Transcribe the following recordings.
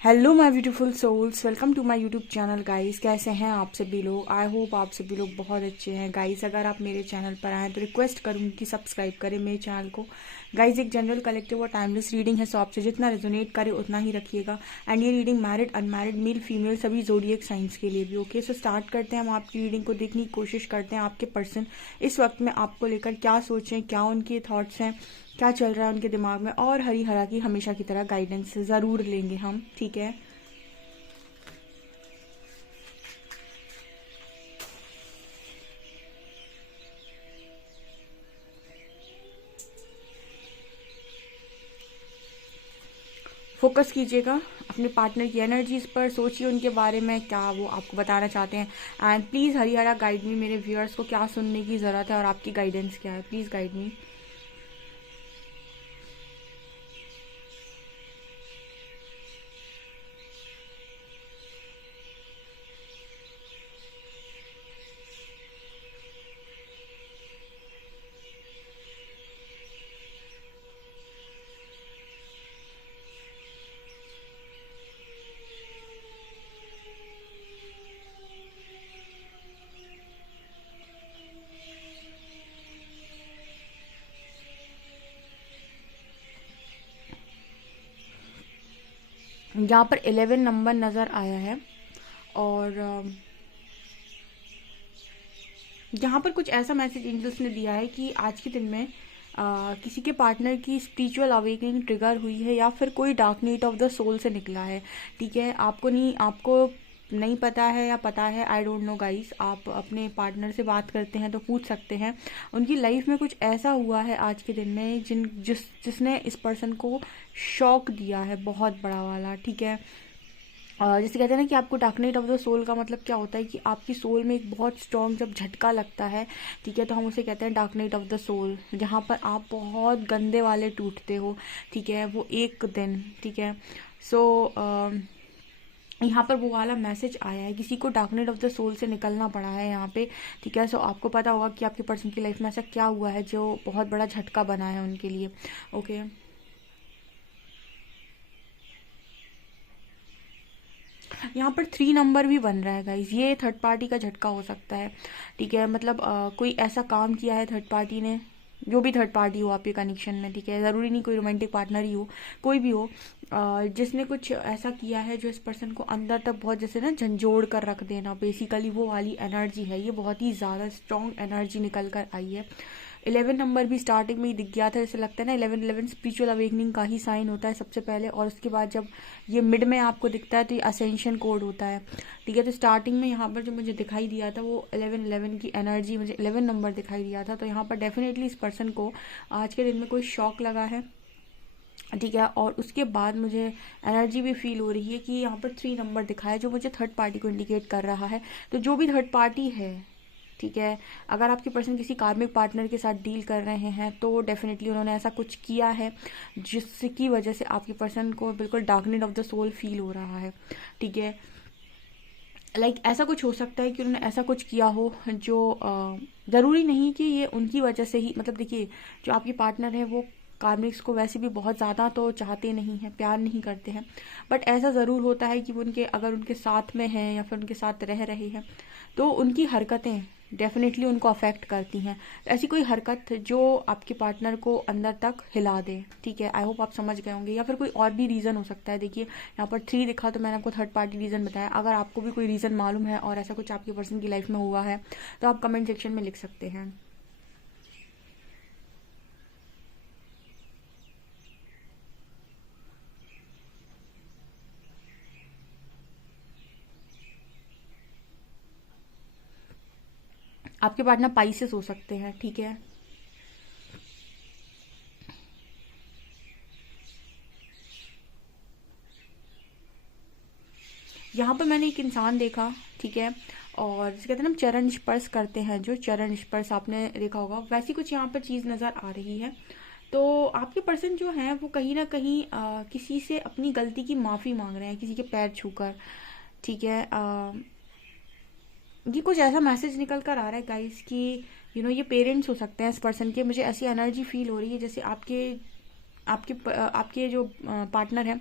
Hello my beautiful souls, welcome to my YouTube channel guys. कैसे हैं आप सभी लोग? आई होप आप सभी लोग बहुत अच्छे हैं गाइस। अगर आप मेरे चैनल पर आए तो रिक्वेस्ट करूंगी कि सब्सक्राइब करें मेरे चैनल को। गाइस, एक जनरल कलेक्टिव और टाइमलेस रीडिंग है, सो आपसे जितना रेजोनेट करे उतना ही रखिएगा। एंड ये reading married, unmarried, male, female सभी ज़ोडिएक साइंस के लिए भी ओके। सो स्टार्ट करते हैं। हम आपकी रीडिंग को देखने की कोशिश करते हैं आपके पर्सन इस वक्त में आपको लेकर क्या सोचें, क्या उनके थॉट्स हैं, क्या चल रहा है उनके दिमाग में। और हरी हरा की हमेशा की तरह गाइडेंस ज़रूर लेंगे हम, ठीक है। फोकस कीजिएगा अपने पार्टनर की एनर्जीज पर, सोचिए उनके बारे में क्या वो आपको बताना चाहते हैं। And please Haryana guide me, मेरे व्यूअर्स को क्या सुनने की ज़रूरत है और आपकी गाइडेंस क्या है, प्लीज़ गाइड मी। यहाँ पर 11 नंबर नज़र आया है। और यहाँ पर कुछ ऐसा मैसेज एंजल्स ने दिया है कि आज के दिन में किसी के पार्टनर की स्पिरिचुअल अवेकनिंग ट्रिगर हुई है या फिर कोई dark night of the soul से निकला है, ठीक है। आपको नहीं पता है या पता है, आई डोंट नो गाइस। आप अपने पार्टनर से बात करते हैं तो पूछ सकते हैं उनकी लाइफ में कुछ ऐसा हुआ है आज के दिन में जिसने इस पर्सन को शॉक दिया है, बहुत बड़ा वाला, ठीक है। जैसे कहते हैं ना कि आपको dark night of the soul का मतलब क्या होता है कि आपकी सोल में एक बहुत स्ट्रॉन्ग जब झटका लगता है, ठीक है, तो हम उसे कहते हैं dark night of the soul, जहाँ पर आप बहुत गंदे वाले टूटते हो, ठीक है, वो एक दिन, ठीक है। सो यहाँ पर वो वाला मैसेज आया है, किसी को dark night of the soul से निकलना पड़ा है यहाँ पे, ठीक है। सो आपको पता होगा कि आपके पर्सन की लाइफ में ऐसा क्या हुआ है जो बहुत बड़ा झटका बना है उनके लिए, ओके। यहाँ पर 3 नंबर भी बन रहा है गाइज, ये थर्ड पार्टी का झटका हो सकता है, ठीक है। मतलब कोई ऐसा काम किया है थर्ड पार्टी ने, जो भी थर्ड पार्टी हो आपके कनेक्शन में, ठीक है, ज़रूरी नहीं कोई रोमांटिक पार्टनर ही हो, कोई भी हो, जिसने कुछ ऐसा किया है जो इस पर्सन को अंदर तक बहुत जैसे ना झंझोड़ कर रख देना, बेसिकली वो वाली एनर्जी है। ये बहुत ही ज़्यादा स्ट्रॉन्ग एनर्जी निकल कर आई है। 11 नंबर भी स्टार्टिंग में ही दिख गया था, जैसे लगता है ना 11 स्पिरिचुअल अवेकनिंग का ही साइन होता है सबसे पहले, और उसके बाद जब ये मिड में आपको दिखता है तो ये असेंशन कोड होता है, ठीक है। तो स्टार्टिंग में यहाँ पर जो मुझे दिखाई दिया था वो 11 की एनर्जी, मुझे 11 नंबर दिखाई दिया था। तो यहाँ पर डेफिनेटली इस पर्सन को आज के दिन में कोई शॉक लगा है, ठीक है। और उसके बाद मुझे एनर्जी भी फील हो रही है कि यहाँ पर 3 नंबर दिखा है जो मुझे थर्ड पार्टी को इंडिकेट कर रहा है। तो जो भी थर्ड पार्टी है, ठीक है, अगर आपके पर्सन किसी कार्मिक पार्टनर के साथ डील कर रहे हैं तो डेफिनेटली उन्होंने ऐसा कुछ किया है जिसकी वजह से आपके पर्सन को बिल्कुल darkness of the soul feel हो रहा है, ठीक है। ऐसा कुछ हो सकता है कि उन्होंने ऐसा कुछ किया हो जो ज़रूरी नहीं कि ये उनकी वजह से ही, मतलब देखिए, जो आपके पार्टनर है वो कार्मिक्स को वैसे भी बहुत ज़्यादा तो चाहते नहीं हैं, प्यार नहीं करते हैं, बट ऐसा ज़रूर होता है कि वो अगर उनके साथ में हैं या फिर उनके साथ रह रहे हैं तो उनकी हरकतें डेफिनेटली उनको अफेक्ट करती हैं। ऐसी कोई हरकत जो आपके पार्टनर को अंदर तक हिला दे, ठीक है। आई होप आप समझ गए होंगे। या फिर कोई और भी रीज़न हो सकता है। देखिए, यहाँ पर 3 दिखा तो मैंने आपको थर्ड पार्टी रीज़न बताया। अगर आपको भी कोई रीज़न मालूम है और ऐसा कुछ आपके पर्सन की लाइफ में हुआ है तो आप कमेंट सेक्शन में लिख सकते हैं। आपके पार्टनर पाइसेस हो सकते हैं, ठीक है। यहाँ पर मैंने एक इंसान देखा, ठीक है, और जिसे कहते हैं ना हम चरण स्पर्श करते हैं, जो चरण स्पर्श आपने देखा होगा, वैसी कुछ यहाँ पर चीज़ नज़र आ रही है। तो आपके पर्सन जो हैं वो कहीं ना कहीं किसी से अपनी गलती की माफ़ी मांग रहे हैं, किसी के पैर छूकर, ठीक है। ये कुछ ऐसा मैसेज निकल कर आ रहा है गाइस कि ये पेरेंट्स हो सकते हैं इस पर्सन के। मुझे ऐसी एनर्जी फील हो रही है जैसे आपके आपके जो पार्टनर हैं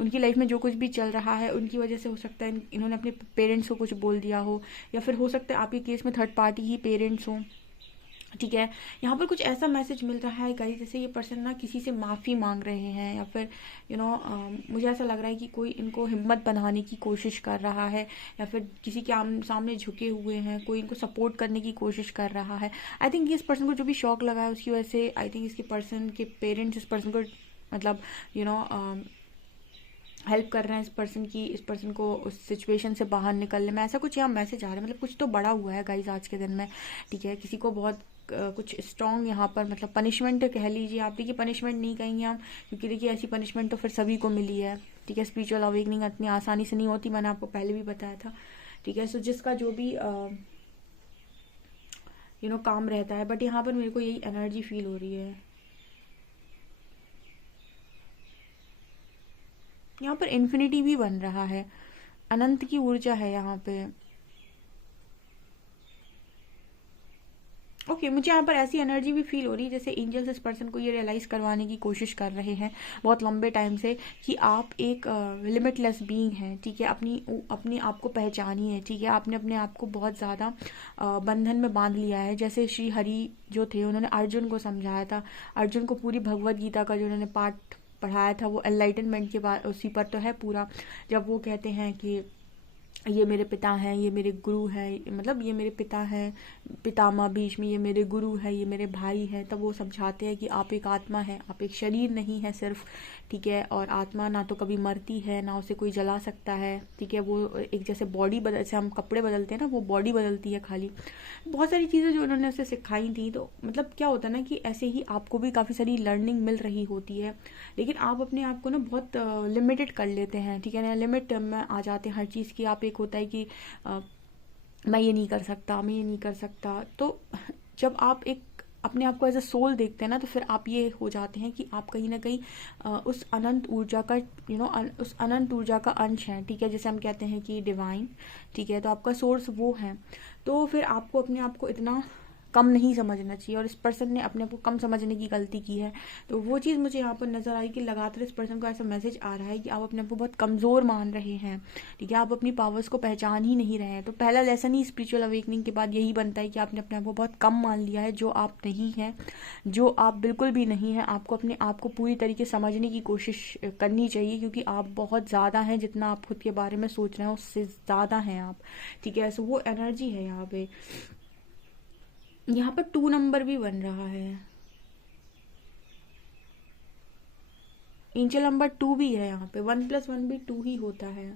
उनकी लाइफ में जो कुछ भी चल रहा है उनकी वजह से हो सकता है इन्होंने अपने पेरेंट्स को कुछ बोल दिया हो, या फिर हो सकता है आपके केस में थर्ड पार्टी ही पेरेंट्स हों। ठीक है, यहाँ पर कुछ ऐसा मैसेज मिल रहा है गाइस जैसे ये पर्सन ना किसी से माफ़ी मांग रहे हैं, या फिर मुझे ऐसा लग रहा है कि कोई इनको हिम्मत बनाने की कोशिश कर रहा है, या फिर किसी के सामने झुके हुए हैं, कोई इनको सपोर्ट करने की कोशिश कर रहा है। आई थिंक इस पर्सन को जो भी शॉक लगा है उसकी वजह से आई थिंक इसके पर्सन के पेरेंट्स इस पर्सन को मतलब हेल्प कर रहे हैं इस पर्सन को उस सिचुएशन से बाहर निकलने में। ऐसा कुछ यहाँ मैसेज आ रहा है, मतलब कुछ तो बड़ा हुआ है गाइज आज के दिन में। ठीक है, किसी को बहुत कुछ स्ट्रॉन्ग यहाँ पर मतलब पनिशमेंट कह लीजिए आप। देखिए पनिशमेंट नहीं कहेंगे हम, क्योंकि देखिए ऐसी पनिशमेंट तो फिर सभी को मिली है। ठीक है, स्पिरिचुअल अवेकनिंग इतनी आसानी से नहीं होती, मैंने आपको पहले भी बताया था। ठीक है, सो जिसका जो भी काम रहता है, बट यहाँ पर मेरे को यही एनर्जी फील हो रही है। यहाँ पर इन्फिनिटी भी बन रहा है, अनंत की ऊर्जा है यहाँ पे। ओके, मुझे यहाँ पर ऐसी एनर्जी भी फील हो रही है जैसे एंजल्स इस पर्सन को ये रियलाइज करवाने की कोशिश कर रहे हैं बहुत लंबे टाइम से कि आप एक लिमिटलेस बीइंग हैं। ठीक है, अपने आप को पहचानिए। ठीक है, आपने अपने आप को बहुत ज़्यादा बंधन में बांध लिया है। जैसे श्री हरि जो थे उन्होंने अर्जुन को समझाया था, अर्जुन को पूरी भगवद गीता का जो उन्होंने पाठ पढ़ाया था वो एनलाइटनमेंट के बाद उसी पर तो है पूरा। जब वो कहते हैं कि ये मेरे पिता हैं, ये मेरे गुरु हैं, मतलब ये मेरे पिता हैं, पितामह भीष्म, ये मेरे गुरु है, ये मेरे भाई हैं, तब वो समझाते हैं कि आप एक आत्मा है, आप एक शरीर नहीं है सिर्फ। ठीक है, और आत्मा ना तो कभी मरती है ना उसे कोई जला सकता है। ठीक है, वो एक जैसे बॉडी बदल, जैसे हम कपड़े बदलते हैं ना, वो बॉडी बदलती है खाली। बहुत सारी चीज़ें जो उन्होंने उसे सिखाई थी, तो मतलब क्या होता है ना कि ऐसे ही आपको भी काफ़ी सारी लर्निंग मिल रही होती है, लेकिन आप अपने आप को ना बहुत लिमिटेड कर लेते हैं। ठीक है ना, लिमिट में आ जाते हैं हर चीज़ की। आप एक होता है कि मैं ये नहीं कर सकता, मैं ये नहीं कर सकता। तो जब आप एक अपने आप को एज अ सोल देखते हैं ना, तो फिर आप ये हो जाते हैं कि आप कहीं ना कहीं उस अनंत ऊर्जा का उस अनंत ऊर्जा का अंश है। ठीक है, जैसे हम कहते हैं कि डिवाइन। ठीक है, तो आपका सोर्स वो है। तो फिर आपको अपने आप को इतना कम नहीं समझना चाहिए, और इस पर्सन ने अपने आप को कम समझने की गलती की है। तो वो चीज़ मुझे यहाँ पर नज़र आई कि लगातार इस पर्सन को ऐसा मैसेज आ रहा है कि आप अपने आप को बहुत कमज़ोर मान रहे हैं। ठीक है, आप अपनी पावर्स को पहचान ही नहीं रहे हैं। तो पहला लेसन ही स्पिरिचुअल अवेकनिंग के बाद यही बनता है कि आपने अपने आप को बहुत कम मान लिया है, जो आप नहीं हैं, जो आप बिल्कुल भी नहीं हैं। आपको अपने आप को पूरी तरीके से समझने की कोशिश करनी चाहिए, क्योंकि आप बहुत ज़्यादा हैं। जितना आप खुद के बारे में सोच रहे हैं उससे ज़्यादा हैं आप। ठीक है, सो वो एनर्जी है यहाँ पे। यहाँ पर 2 नंबर भी बन रहा है, एंजल नंबर 2 भी है यहाँ पे। 1+1 भी 2 ही होता है।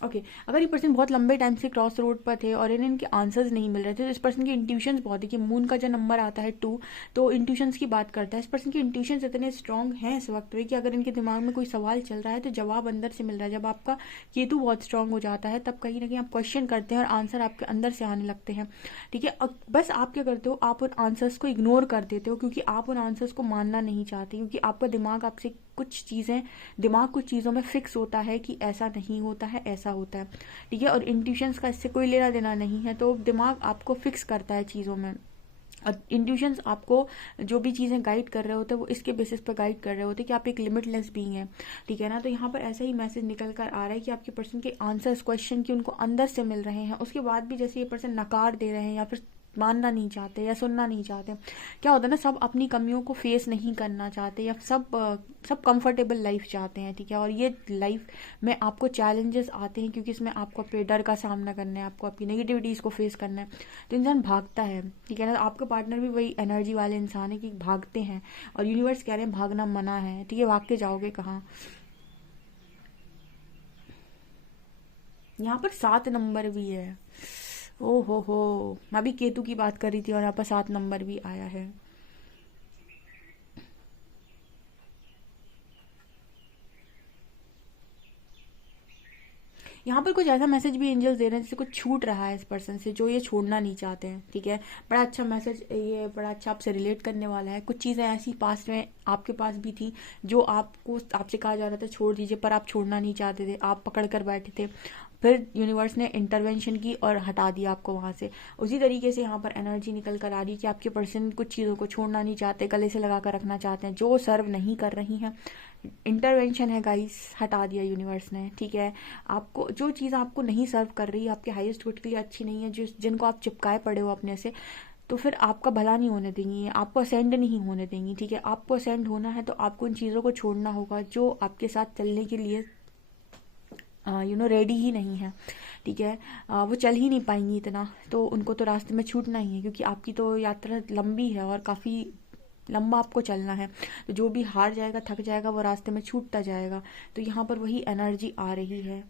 ओके, अगर ये पर्सन बहुत लंबे टाइम से क्रॉस रोड पर थे और इन्हें इनके आंसर्स नहीं मिल रहे थे, तो इस पर्सन की इंट्यूशंस बहुत है कि मून का जो नंबर आता है 2, तो इंट्यूशंस की बात करता है। इस पर्सन की इंट्यूशंस इतने स्ट्रांग हैं इस वक्त में कि अगर इनके दिमाग में कोई सवाल चल रहा है तो जवाब अंदर से मिल रहा है। जब आपका केतु बहुत स्ट्रांग हो जाता है तब कहीं ना कहीं आप क्वेश्चन करते हैं और आंसर आपके अंदर से आने लगते हैं। ठीक है, बस आप क्या करते हो, आप उन आंसर्स को इग्नोर कर देते हो, क्योंकि आप उन आंसर्स को मानना नहीं चाहते, क्योंकि आपका दिमाग आपसे कुछ चीज़ों में फिक्स होता है कि ऐसा नहीं होता है, ऐसा होता है। ठीक है, और इंट्यूशंस का इससे कोई लेना देना नहीं है। तो दिमाग आपको फिक्स करता है चीज़ों में, और इंट्यूशंस आपको जो भी चीज़ें गाइड कर रहे होते हैं वो इसके बेसिस पर गाइड कर रहे होते हैं कि आप एक लिमिटलेस बीइंग है। ठीक है ना, तो यहाँ पर ऐसा ही मैसेज निकल कर आ रहा है कि आपके पर्सन के आंसर्स क्वेश्चन की उनको अंदर से मिल रहे हैं, उसके बाद भी जैसे ये पर्सन नकार दे रहे हैं या फिर मानना नहीं चाहते या सुनना नहीं चाहते। क्या होता है ना, सब अपनी कमियों को फेस नहीं करना चाहते, या सब कंफर्टेबल लाइफ चाहते हैं। ठीक है, और ये लाइफ में आपको चैलेंजेस आते हैं, क्योंकि इसमें आपको अपने डर का सामना करना है, आपको अपनी नेगेटिविटीज़ को फेस करना है। तो इंसान भागता है। ठीक है ना, आपका पार्टनर भी वही एनर्जी वाले इंसान है कि भागते हैं, और यूनिवर्स कह रहे हैं भागना मना है। ठीक है, भाग के जाओगे कहाँ। यहाँ पर 7 नंबर भी है। ओ हो, मैं भी केतु की बात कर रही थी और यहाँ पर 7 नंबर भी आया है। यहाँ पर कुछ ऐसा मैसेज भी एंजल्स दे रहे हैं जैसे कुछ छूट रहा है इस पर्सन से, जो ये छोड़ना नहीं चाहते हैं, ठीक है। बड़ा अच्छा मैसेज, ये बड़ा अच्छा आपसे रिलेट करने वाला है। कुछ चीज़ें ऐसी पास्ट में आपके पास भी थी जो आपसे कहा जा रहा था छोड़ दीजिए, पर आप छोड़ना नहीं चाहते थे, आप पकड़ कर बैठे थे। फिर यूनिवर्स ने इंटरवेंशन की और हटा दिया आपको वहाँ से। उसी तरीके से यहाँ पर एनर्जी निकल कर आ रही है कि आपके पर्सन कुछ चीज़ों को छोड़ना नहीं चाहते, गले से लगा कर रखना चाहते हैं, जो सर्व नहीं कर रही हैं। इंटरवेंशन है गाइस, हटा दिया यूनिवर्स ने, ठीक है। आपको जो चीज़ आपको नहीं सर्व कर रही, आपके हाईएस्ट गुड के लिए अच्छी नहीं है, जिनको आप चिपकाए पड़े हो अपने से, तो फिर आपका भला नहीं होने देंगी, आपको असेंड नहीं होने देंगी, ठीक है। आपको असेंड होना है तो आपको उन चीज़ों को छोड़ना होगा जो आपके साथ चलने के लिए रेडी ही नहीं है, ठीक है। वो चल ही नहीं पाएंगी इतना, तो उनको तो रास्ते में छूटना ही है, क्योंकि आपकी तो यात्रा लंबी है और काफ़ी लंबा आपको चलना है। तो जो भी हार जाएगा, थक जाएगा, वो रास्ते में छूटता जाएगा। तो यहाँ पर वही एनर्जी आ रही है।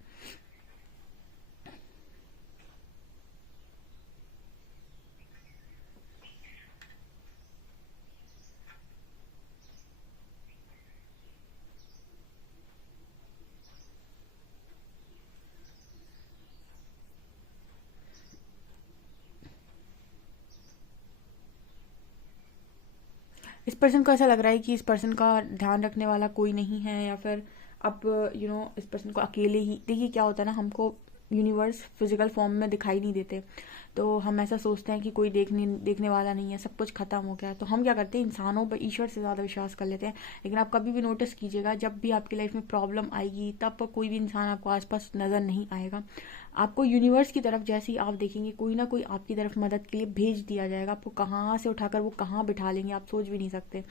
इस पर्सन को ऐसा लग रहा है कि इस पर्सन का ध्यान रखने वाला कोई नहीं है, या फिर आप इस पर्सन को अकेले ही, देखिए क्या होता है ना, हमको यूनिवर्स फिजिकल फॉर्म में दिखाई नहीं देते, तो हम ऐसा सोचते हैं कि कोई देखने वाला नहीं है, सब कुछ खत्म हो गया। तो हम क्या करते हैं, इंसानों पर, ईश्वर से ज़्यादा विश्वास कर लेते हैं। लेकिन आप कभी भी नोटिस कीजिएगा, जब भी आपकी लाइफ में प्रॉब्लम आएगी, तब कोई भी इंसान आपको आसपास नज़र नहीं आएगा। आपको यूनिवर्स की तरफ जैसे ही आप देखेंगे, कोई ना कोई आपकी तरफ मदद के लिए भेज दिया जाएगा। आपको कहाँ से उठाकर वो कहाँ बिठा लेंगे, आप सोच भी नहीं सकते।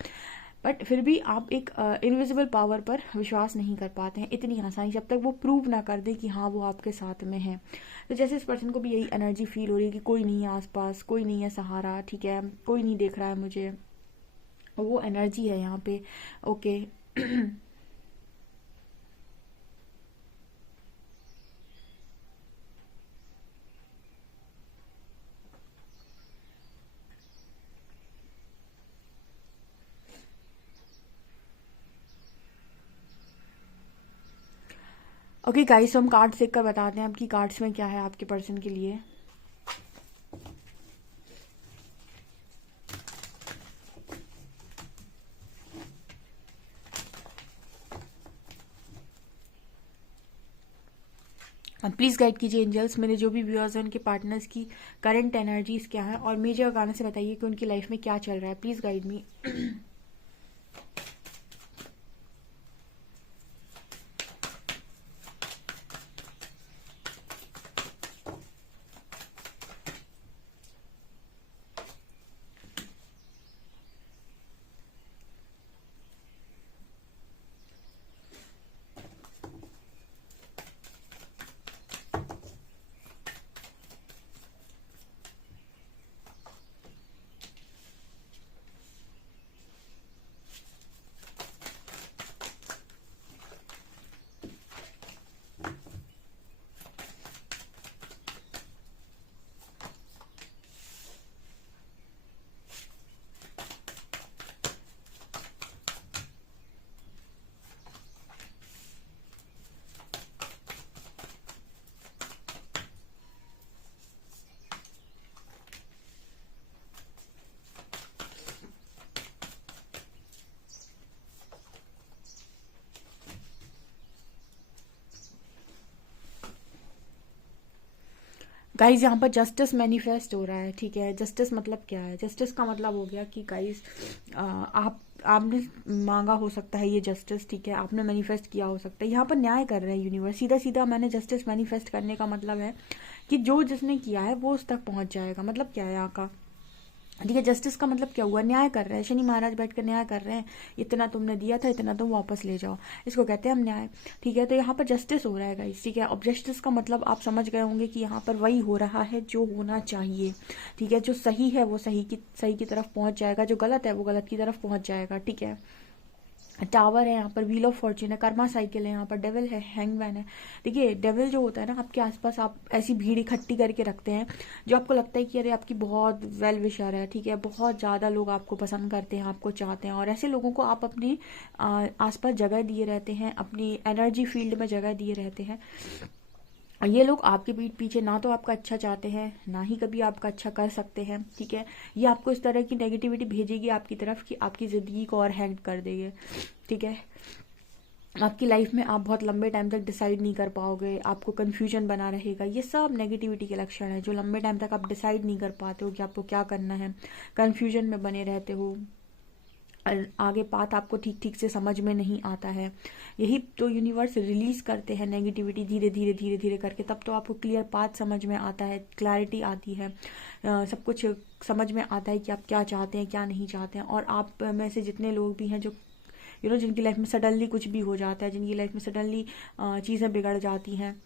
बट फिर भी आप एक इनविजिबल पावर पर विश्वास नहीं कर पाते हैं इतनी आसानी, जब तक वो प्रूव ना कर दे कि हाँ वो आपके साथ में है। तो जैसे इस पर्सन को भी यही एनर्जी फील हो रही है कि कोई नहीं है आसपास, कोई नहीं है सहारा, ठीक है, कोई नहीं देख रहा है मुझे, वो एनर्जी है यहाँ पे। ओके। ओके गाइस, तो हम कार्ड्स देख कर बताते हैं आपकी कार्ड्स में क्या है आपके पर्सन के लिए। प्लीज़ गाइड कीजिए एंजल्स, मेरे जो भी व्यूअर्स हैं उनके पार्टनर्स की करंट एनर्जीज क्या है, और मेजर गाने से बताइए कि उनकी लाइफ में क्या चल रहा है। Please guide me. गाइज यहाँ पर जस्टिस मैनिफेस्ट हो रहा है, ठीक है। जस्टिस मतलब क्या है? जस्टिस का मतलब हो गया कि गाइज आपने मांगा हो सकता है ये जस्टिस, ठीक है, आपने मैनिफेस्ट किया हो सकता है। यहाँ पर न्याय कर रहे हैं यूनिवर्स, सीधा सीधा मैंने जस्टिस मैनिफेस्ट करने का मतलब है कि जो जिसने किया है वो उस तक पहुँच जाएगा। मतलब क्या है यहाँ का, ठीक है। जस्टिस का मतलब क्या हुआ? न्याय कर रहे हैं, शनि महाराज बैठकर न्याय कर रहे हैं। इतना तुमने दिया था, इतना तुम वापस ले जाओ, इसको कहते हैं हम न्याय, ठीक है। तो यहाँ पर जस्टिस हो रहा है गाइस, ठीक है। अब जस्टिस का मतलब आप समझ गए होंगे कि यहाँ पर वही हो रहा है जो होना चाहिए, ठीक है। जो सही है वो सही की तरफ पहुंच जाएगा, जो गलत है वो गलत की तरफ पहुंच जाएगा, ठीक है। टावर है यहाँ पर, व्हील ऑफ फॉर्च्यून है, कर्मा साइकिल है, यहाँ पर डेविल है, हैंगमैन है। देखिए डेविल जो होता है ना, आपके आसपास आप ऐसी भीड़ इकट्ठी करके रखते हैं जो आपको लगता है कि अरे आपकी बहुत वेल विशर है, ठीक है, बहुत ज़्यादा लोग आपको पसंद करते हैं, आपको चाहते हैं, और ऐसे लोगों को आप अपने आसपास जगह दिए रहते हैं, अपनी एनर्जी फील्ड में जगह दिए रहते हैं। ये लोग आपके पीठ पीछे ना तो आपका अच्छा चाहते हैं, ना ही कभी आपका अच्छा कर सकते हैं, ठीक है। ये आपको इस तरह की नेगेटिविटी भेजेगी आपकी तरफ कि आपकी ज़िंदगी को और हैंग कर देंगे, ठीक है। आपकी लाइफ में आप बहुत लंबे टाइम तक डिसाइड नहीं कर पाओगे, आपको कन्फ्यूजन बना रहेगा। ये सब नेगेटिविटी के लक्षण है, जो लंबे टाइम तक आप डिसाइड नहीं कर पाते हो कि आपको क्या करना है, कन्फ्यूजन में बने रहते हो, आगे पाथ आपको ठीक ठीक से समझ में नहीं आता है। यही तो यूनिवर्स रिलीज करते हैं नेगेटिविटी धीरे धीरे धीरे धीरे करके, तब तो आपको क्लियर पाथ समझ में आता है, क्लैरिटी आती है, सब कुछ समझ में आता है कि आप क्या चाहते हैं क्या नहीं चाहते हैं। और आप में से जितने लोग भी हैं जो जिनकी लाइफ में सडनली कुछ भी हो जाता है, जिनकी लाइफ में सडनली चीज़ें बिगड़ जाती हैं,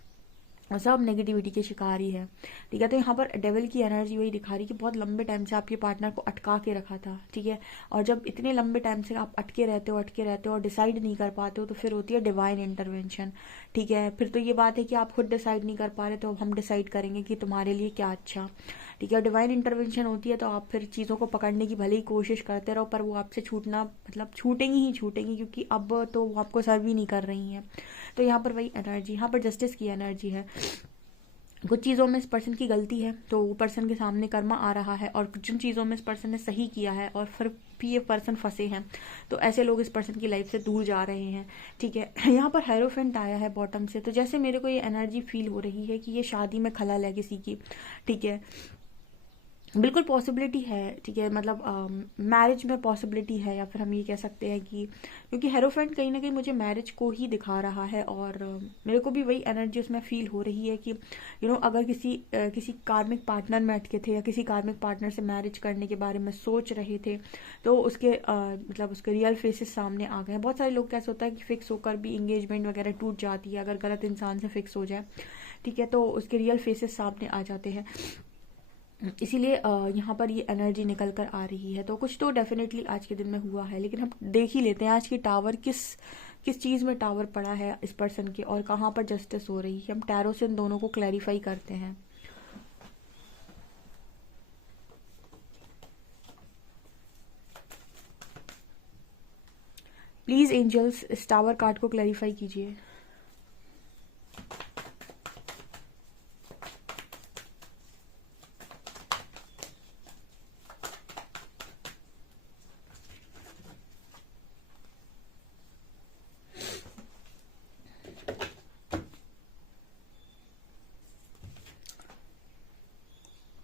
और सब नेगेटिविटी के शिकार ही है, ठीक है। तो यहाँ पर डेविल की एनर्जी वही दिखा रही कि बहुत लंबे टाइम से आपके पार्टनर को अटका के रखा था, ठीक है। और जब इतने लंबे टाइम से आप अटके रहते हो और डिसाइड नहीं कर पाते हो, तो फिर होती है डिवाइन इंटरवेंशन, ठीक है। फिर तो ये बात है कि आप खुद डिसाइड नहीं कर पा रहे, तो अब हम डिसाइड करेंगे कि तुम्हारे लिए क्या अच्छा, ठीक है। डिवाइन इंटरवेंशन होती है तो आप फिर चीज़ों को पकड़ने की भले ही कोशिश करते रहो, पर वो आपसे छूटना मतलब छूटेंगी ही छूटेंगी, क्योंकि अब तो वो आपको सर्व ही नहीं कर रही हैं। तो यहाँ पर वही एनर्जी, यहाँ पर जस्टिस की एनर्जी है। कुछ चीज़ों में इस पर्सन की गलती है तो वो पर्सन के सामने कर्मा आ रहा है, और जिन चीज़ों में इस पर्सन ने सही किया है और फिर भी ये पर्सन फंसे हैं, तो ऐसे लोग इस पर्सन की लाइफ से दूर जा रहे हैं, ठीक है। यहाँ पर हेरोफेंट आया है बॉटम से, तो जैसे मेरे को ये एनर्जी फील हो रही है कि ये शादी में खलल है किसी की, ठीक है। बिल्कुल पॉसिबिलिटी है, ठीक है। मतलब मैरिज में पॉसिबिलिटी है, या फिर हम ये कह सकते हैं कि क्योंकि हेरोफेंट कहीं ना कहीं मुझे मैरिज को ही दिखा रहा है, और मेरे को भी वही एनर्जी उसमें फील हो रही है कि अगर किसी कार्मिक पार्टनर में अटके थे, या किसी कार्मिक पार्टनर से मैरिज करने के बारे में सोच रहे थे, तो उसके मतलब उसके रियल फेसेस सामने आ गए हैं। बहुत सारे लोग कैसे होता है कि फिक्स होकर भी इंगेजमेंट वगैरह टूट जाती है अगर गलत इंसान से फिक्स हो जाए, ठीक है। तो उसके रियल फेसेस सामने आ जाते हैं, इसीलिए यहाँ पर ये एनर्जी निकल कर आ रही है। तो कुछ तो डेफिनेटली आज के दिन में हुआ है, लेकिन हम देख ही लेते हैं आज की टावर किस किस चीज़ में टावर पड़ा है इस पर्सन के, और कहाँ पर जस्टिस हो रही है। हम टैरो से इन दोनों को क्लैरिफाई करते हैं। प्लीज़ एंजल्स इस टावर कार्ड को क्लैरिफाई कीजिए।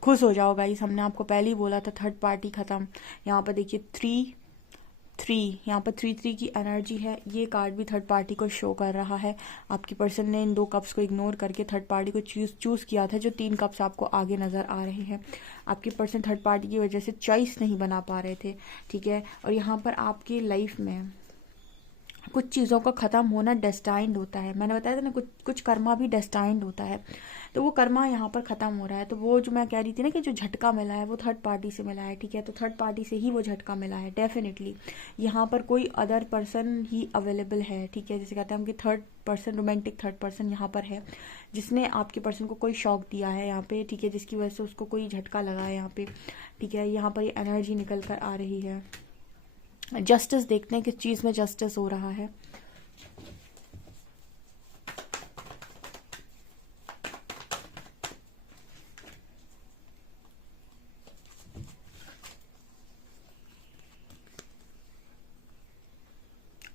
खुश हो जाओ गाइस, हमने आपको पहले ही बोला था थर्ड पार्टी खत्म। यहाँ पर देखिए 3 3, यहाँ पर 3 3 की एनर्जी है। ये कार्ड भी थर्ड पार्टी को शो कर रहा है। आपकी पर्सन ने इन 2 कप्स को इग्नोर करके थर्ड पार्टी को चूज किया था, जो 3 कप्स आपको आगे नजर आ रहे हैं। आपके पर्सन थर्ड पार्टी की वजह से चॉइस नहीं बना पा रहे थे, ठीक है। और यहाँ पर आपकी लाइफ में कुछ चीज़ों का ख़त्म होना डेस्टाइंड होता है। मैंने बताया था ना, कुछ कर्मा भी डेस्टाइंड होता है, तो वो कर्मा यहाँ पर ख़त्म हो रहा है। तो वो जो मैं कह रही थी ना कि जो झटका मिला है वो थर्ड पार्टी से मिला है, ठीक है। तो थर्ड पार्टी से ही वो झटका मिला है डेफिनेटली। यहाँ पर कोई अदर पर्सन ही अवेलेबल है, ठीक है। जैसे कहते हैं हम कि third person, romantic third person यहाँ पर है, जिसने आपके पर्सन को कोई शॉक दिया है यहाँ पे, ठीक है, जिसकी वजह से उसको कोई झटका लगा है यहाँ पे, ठीक है। यहाँ पर ये एनर्जी निकल कर आ रही है। जस्टिस देखते हैं किस चीज़ में जस्टिस हो रहा है।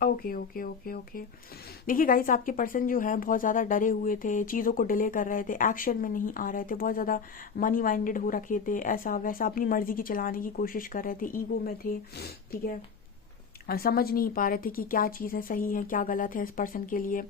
Okay okay okay okay. देखिए गाइस, आपके पर्सन जो है बहुत ज़्यादा डरे हुए थे, चीज़ों को डिले कर रहे थे, एक्शन में नहीं आ रहे थे, बहुत ज़्यादा मनी माइंडेड हो रखे थे, ऐसा वैसा अपनी मर्जी की चलाने की कोशिश कर रहे थे, ईगो में थे, ठीक है। समझ नहीं पा रहे थे कि क्या चीज़ है सही है क्या गलत है इस पर्सन के लिए,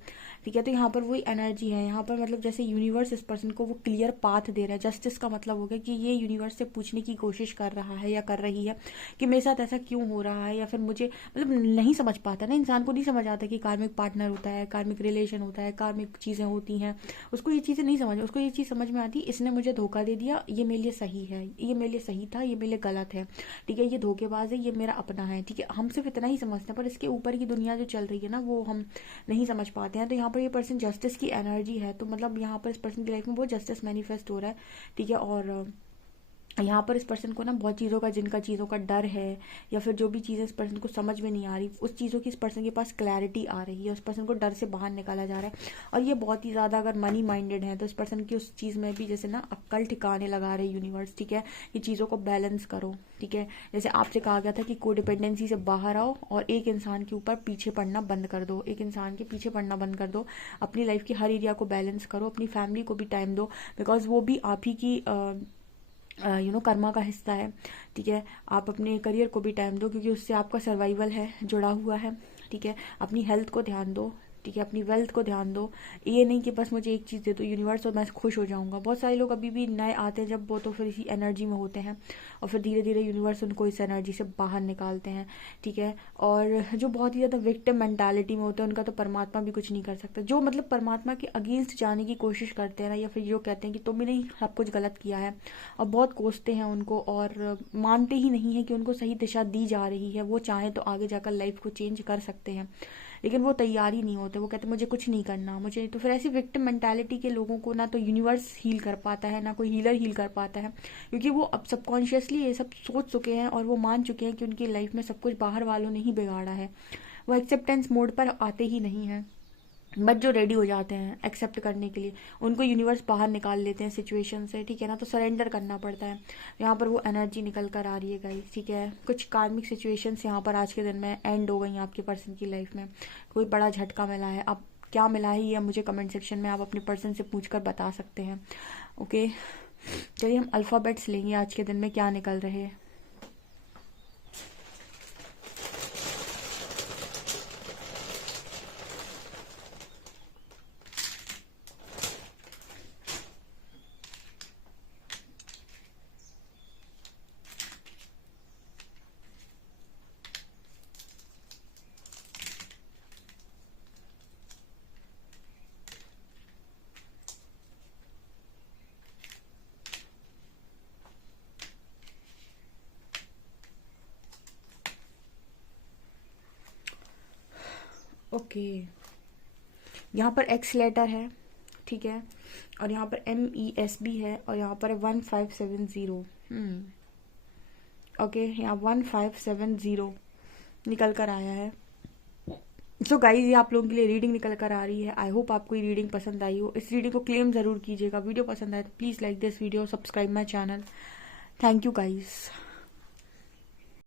ठीक है। तो यहाँ पर वही एनर्जी है। यहाँ पर मतलब जैसे यूनिवर्स इस पर्सन को वो क्लियर पाथ दे रहा है। जस्टिस का मतलब हो गया कि ये यूनिवर्स से पूछने की कोशिश कर रहा है या कर रही है कि मेरे साथ ऐसा क्यों हो रहा है, या फिर मुझे मतलब नहीं समझ पाता ना, इंसान को नहीं समझ आता कि कार्मिक पार्टनर होता है, कार्मिक रिलेशन होता है, कार्मिक चीज़ें होती हैं। उसको ये चीज़ें नहीं समझ, उसको ये चीज़ समझ में आती इसने मुझे धोखा दे दिया, ये मेरे लिए सही है, ये मेरे लिए सही था, ये मेरे लिए गलत है, ठीक है। ये धोखेबाज है, ये मेरा अपना है, ठीक है। हम सिर्फ इतना ही समझते हैं, पर इसके ऊपर की दुनिया जो चल रही है ना वो हम नहीं समझ पाते हैं। तो यहाँ पर ये पर्सन जस्टिस की एनर्जी है, तो मतलब यहाँ पर इस पर्सन की लाइफ में बहुत जस्टिस मैनिफेस्ट हो रहा है, ठीक है। और यहाँ पर इस पर्सन को ना बहुत चीज़ों का, जिनका चीज़ों का डर है या फिर जो भी चीज़ें इस पर्सन को समझ में नहीं आ रही, उस चीज़ों की इस पर्सन के पास क्लैरिटी आ रही है। उस पर्सन को डर से बाहर निकाला जा रहा है। और ये बहुत ही ज़्यादा अगर मनी माइंडेड है तो इस पर्सन की उस चीज़ में भी जैसे ना अक्ल ठिकाने लगा रहे यूनिवर्स, ठीक है, कि चीज़ों को बैलेंस करो, ठीक है। जैसे आपसे कहा गया था कि कोडिपेंडेंसी से बाहर आओ और एक इंसान के ऊपर पीछे पड़ना बंद कर दो, एक इंसान के पीछे पड़ना बंद कर दो, अपनी लाइफ की हर एरिया को बैलेंस करो, अपनी फैमिली को भी टाइम दो, बिकॉज वो भी आप ही की कर्मा का हिस्सा है, ठीक है। आप अपने करियर को भी टाइम दो क्योंकि उससे आपका सर्वाइवल है जुड़ा हुआ है, ठीक है। अपनी हेल्थ को ध्यान दो, ठीक है, अपनी वेल्थ को ध्यान दो। ये नहीं कि बस मुझे एक चीज़ दे दो यूनिवर्स और मैं खुश हो जाऊंगा। बहुत सारे लोग अभी भी नए आते हैं जब, वो तो फिर इसी एनर्जी में होते हैं और फिर धीरे धीरे यूनिवर्स उनको इस एनर्जी से बाहर निकालते हैं, ठीक है। और जो बहुत ही ज़्यादा विक्टिम मेंटालिटी में होते हैं उनका तो परमात्मा भी कुछ नहीं कर सकता। जो मतलब परमात्मा के अगेंस्ट जाने की कोशिश करते हैं ना, या फिर जो कहते हैं कि तुमने ही सब कुछ गलत किया है, और बहुत कोसते हैं उनको और मानते ही नहीं है कि उनको सही दिशा दी जा रही है। वो चाहें तो आगे जाकर लाइफ को चेंज कर सकते हैं, लेकिन वो तैयार ही नहीं होते। वो कहते मुझे कुछ नहीं करना, मुझे तो फिर ऐसी विक्टिम मेंटालिटी के लोगों को ना तो यूनिवर्स हील कर पाता है, ना कोई हीलर हील कर पाता है, क्योंकि वो अब सबकॉन्शियसली ये सब सोच चुके हैं और वो मान चुके हैं कि उनकी लाइफ में सब कुछ बाहर वालों ने ही बिगाड़ा है। वो एक्सेप्टेंस मोड पर आते ही नहीं हैं। बट जो रेडी हो जाते हैं एक्सेप्ट करने के लिए, उनको यूनिवर्स बाहर निकाल लेते हैं सिचुएशन से, ठीक है ना। तो सरेंडर करना पड़ता है। यहाँ पर वो एनर्जी निकल कर आ रही है गाइस, ठीक है। कुछ कार्मिक सिचुएशंस यहाँ पर आज के दिन में एंड हो गई आपके पर्सन की लाइफ में। कोई बड़ा झटका मिला है। अब क्या मिला है ये मुझे कमेंट सेक्शन में आप अपने पर्सन से पूछ कर बता सकते हैं। ओके, चलिए हम अल्फ़ाबेट्स लेंगे आज के दिन में क्या निकल रहे हैं। ओके, यहाँ पर एक्स लेटर है, ठीक है, और यहाँ पर MES भी है, और यहाँ पर 1570। ओके, यहाँ 1570 निकल कर आया है। सो गाइज, ये आप लोगों के लिए रीडिंग निकल कर आ रही है। आई होप आपको ये रीडिंग पसंद आई हो। इस रीडिंग को क्लेम ज़रूर कीजिएगा। वीडियो पसंद आए तो please like this video, subscribe my channel. Thank you guys.